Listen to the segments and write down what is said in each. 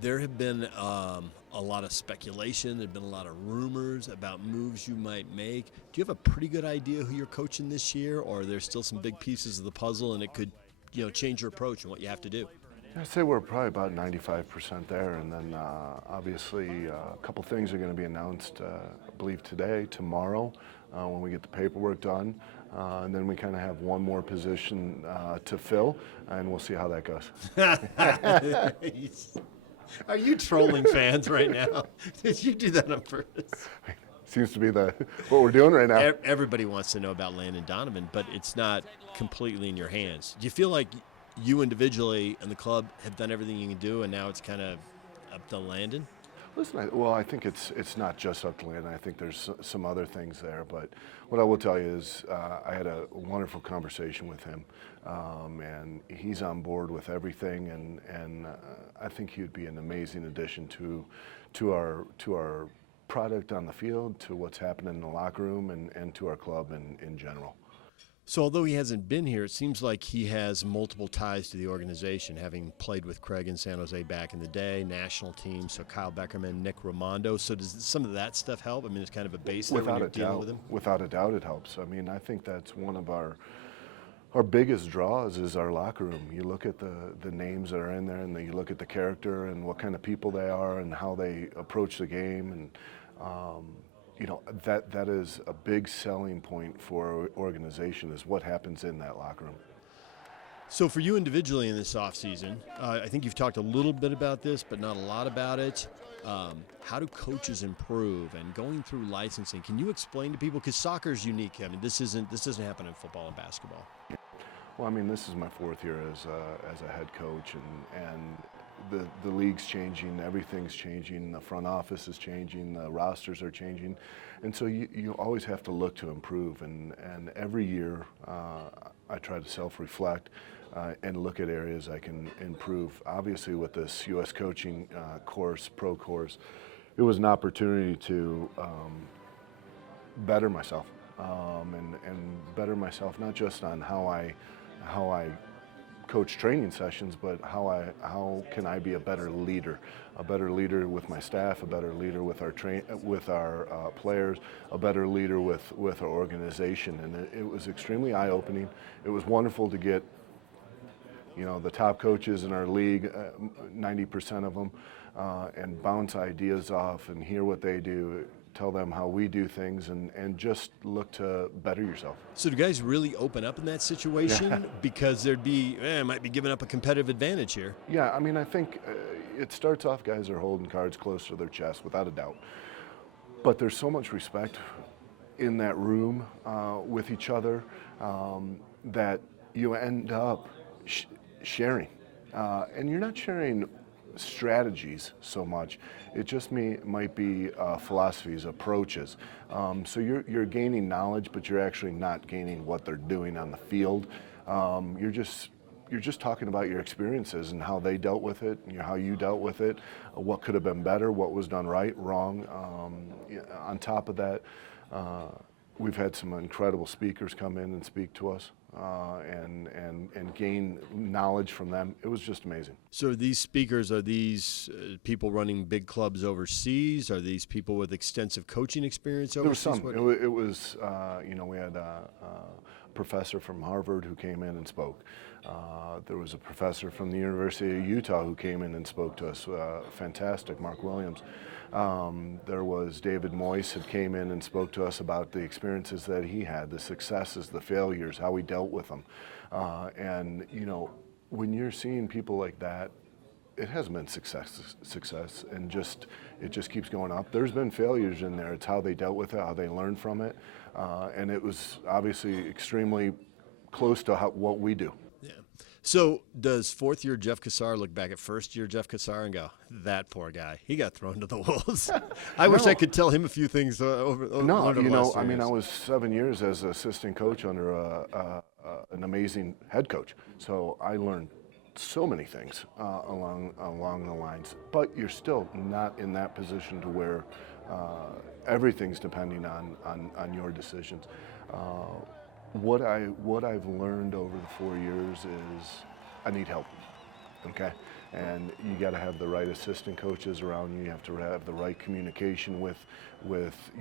There have been a lot of speculation. There have been a lot of rumors about moves you might make. Do you have a pretty good idea who you're coaching this year, or are there still some big pieces of the puzzle and it could, change your approach and what you have to do? I'd say we're probably about 95% there, and then obviously a couple things are going to be announced, I believe today, tomorrow, when we get the paperwork done, and then we kind of have one more position to fill, and we'll see how that goes. Are you trolling fans right now? Did you do that on purpose? Seems to be what we're doing right now. Everybody wants to know about Landon Donovan, but it's not completely in your hands. Do you feel like you individually and the club have done everything you can do, and now it's kind of up to Landon? Listen, I think it's not just up to Landon. I think there's some other things there. But what I will tell you is I had a wonderful conversation with him, and he's on board with everything. And I think he would be an amazing addition to our product on the field, to what's happening in the locker room, and to our club in general. So although he hasn't been here, it seems like he has multiple ties to the organization, having played with Craig in San Jose back in the day, national team, so Kyle Beckerman, Nick Raimondo. So does some of that stuff help? I mean, it's kind of a base there when you're dealing with him? Without a doubt it helps. I mean, I think that's one of our biggest draws is our locker room. You look at the names that are in there, and you look at the character and what kind of people they are and how they approach the game, and that is a big selling point for our organization, is what happens in that locker room. So for you individually in this offseason, I think you've talked a little bit about this, but not a lot about it. How do coaches improve? And going through licensing, can you explain to people, because soccer is unique. I mean, this doesn't happen in football and basketball. Well, I mean, this is my fourth year as a head coach, and the league's changing, everything's changing, the front office is changing, the rosters are changing, and so you always have to look to improve. And every year I try to self-reflect and look at areas I can improve. Obviously, with this U.S. coaching pro course, it was an opportunity to better myself, and better myself not just on how I coach training sessions, but how can I be a better leader with my staff, a better leader with our players, a better leader with our organization. And it was extremely eye-opening. It was wonderful to get the top coaches in our league, 90% of them, and bounce ideas off and hear what they do, tell them how we do things, and just look to better yourself. So do guys really open up in that situation? Yeah. Because might be giving up a competitive advantage here. Yeah, I mean, I think it starts off, guys are holding cards close to their chest, without a doubt. But there's so much respect in that room with each other that you end up sharing. And you're not sharing strategies so much. It just might be philosophies, approaches. So you're gaining knowledge, but you're actually not gaining what they're doing on the field. You're just talking about your experiences and how they dealt with it, and how you dealt with it, what could have been better, what was done right, wrong. On top of that, we've had some incredible speakers come in and speak to us and gain knowledge from them. It was just amazing. So these speakers, are these people running big clubs overseas? Are these people with extensive coaching experience overseas? There was some. It was, we had a professor from Harvard who came in and spoke. There was a professor from the University of Utah who came in and spoke to us. Fantastic, Mark Williams. There was David Moyes who came in and spoke to us about the experiences that he had, the successes, the failures, how he dealt with them. And when you're seeing people like that, it has been success, and it just keeps going up. There's been failures in there. It's how they dealt with it, how they learned from it, and it was obviously extremely close to what we do. Yeah. So does fourth-year Jeff Cassar look back at first-year Jeff Cassar and go, that poor guy, he got thrown to the wolves? I wish I could tell him a few things over the last 2 years. I mean, I was 7 years as assistant coach under an amazing head coach, so I learned so many things along the lines. But you're still not in that position to where everything's depending on your decisions. What I've learned over the 4 years is I need help, okay? and you got to have the right assistant coaches around you. You have to have the right communication with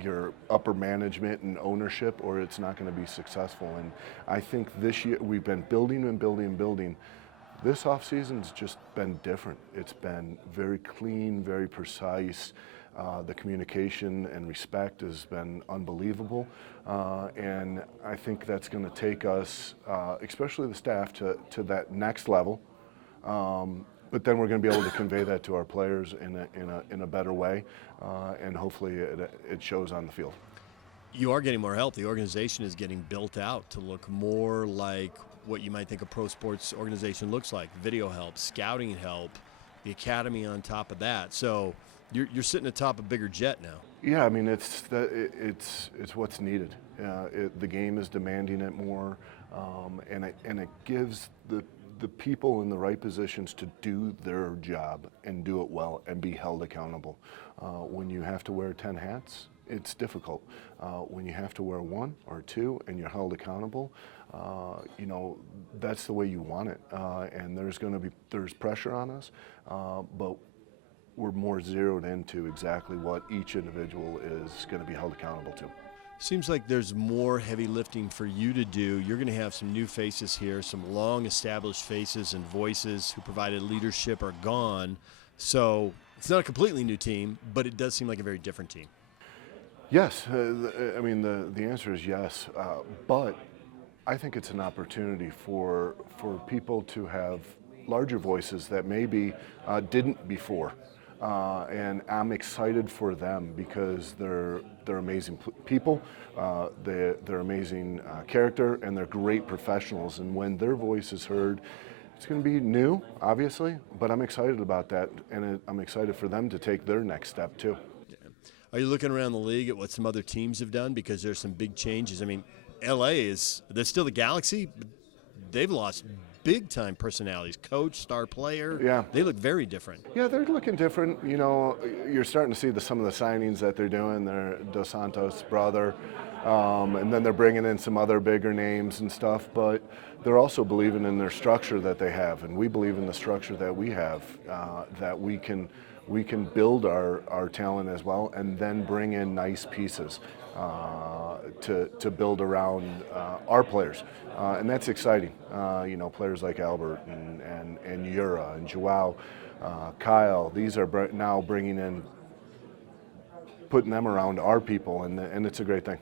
your upper management and ownership, or it's not going to be successful. And I think this year we've been building and building and building. This offseason's just been different. It's been very clean, very precise. The communication and respect has been unbelievable. And I think that's going to take us, especially the staff, to that next level. But then we're going to be able to convey that to our players in a better way, and hopefully it shows on the field. You are getting more help. The organization is getting built out to look more like what you might think a pro sports organization looks like. Video help, scouting help, the academy on top of that. So you're sitting atop a bigger jet now. Yeah, I mean it's what's needed. The game is demanding it more, and it gives the people in the right positions to do their job and do it well and be held accountable. When you have to wear 10 hats, it's difficult. When you have to wear 1 or 2 and you're held accountable, that's the way you want it. And there's pressure on us, but we're more zeroed into exactly what each individual is going to be held accountable to. Seems like there's more heavy lifting for you to do. You're going to have some new faces here, some long-established faces and voices who provided leadership are gone. So it's not a completely new team, but it does seem like a very different team. Yes, I mean the answer is yes, but I think it's an opportunity for people to have larger voices that maybe didn't before. And I'm excited for them because they're amazing people, they're amazing character, and they're great professionals. And when their voice is heard, it's going to be new, obviously, but I'm excited about that, and I'm excited for them to take their next step too. Yeah. Are you looking around the league at what some other teams have done? Because there's some big changes. I mean, LA they're still the Galaxy, but they've lost big-time personalities, coach, star player. Yeah. They look very different. Yeah, they're looking different. You know, you're starting to see some of the signings that they're doing. They're Dos Santos' brother, and then they're bringing in some other bigger names and stuff, but they're also believing in their structure that they have, and we believe in the structure that we have, that we can build our talent as well and then bring in nice pieces to build around our players. And that's exciting. Players like Albert and Yura and Joao, Kyle, these are now putting them around our people, and it's a great thing.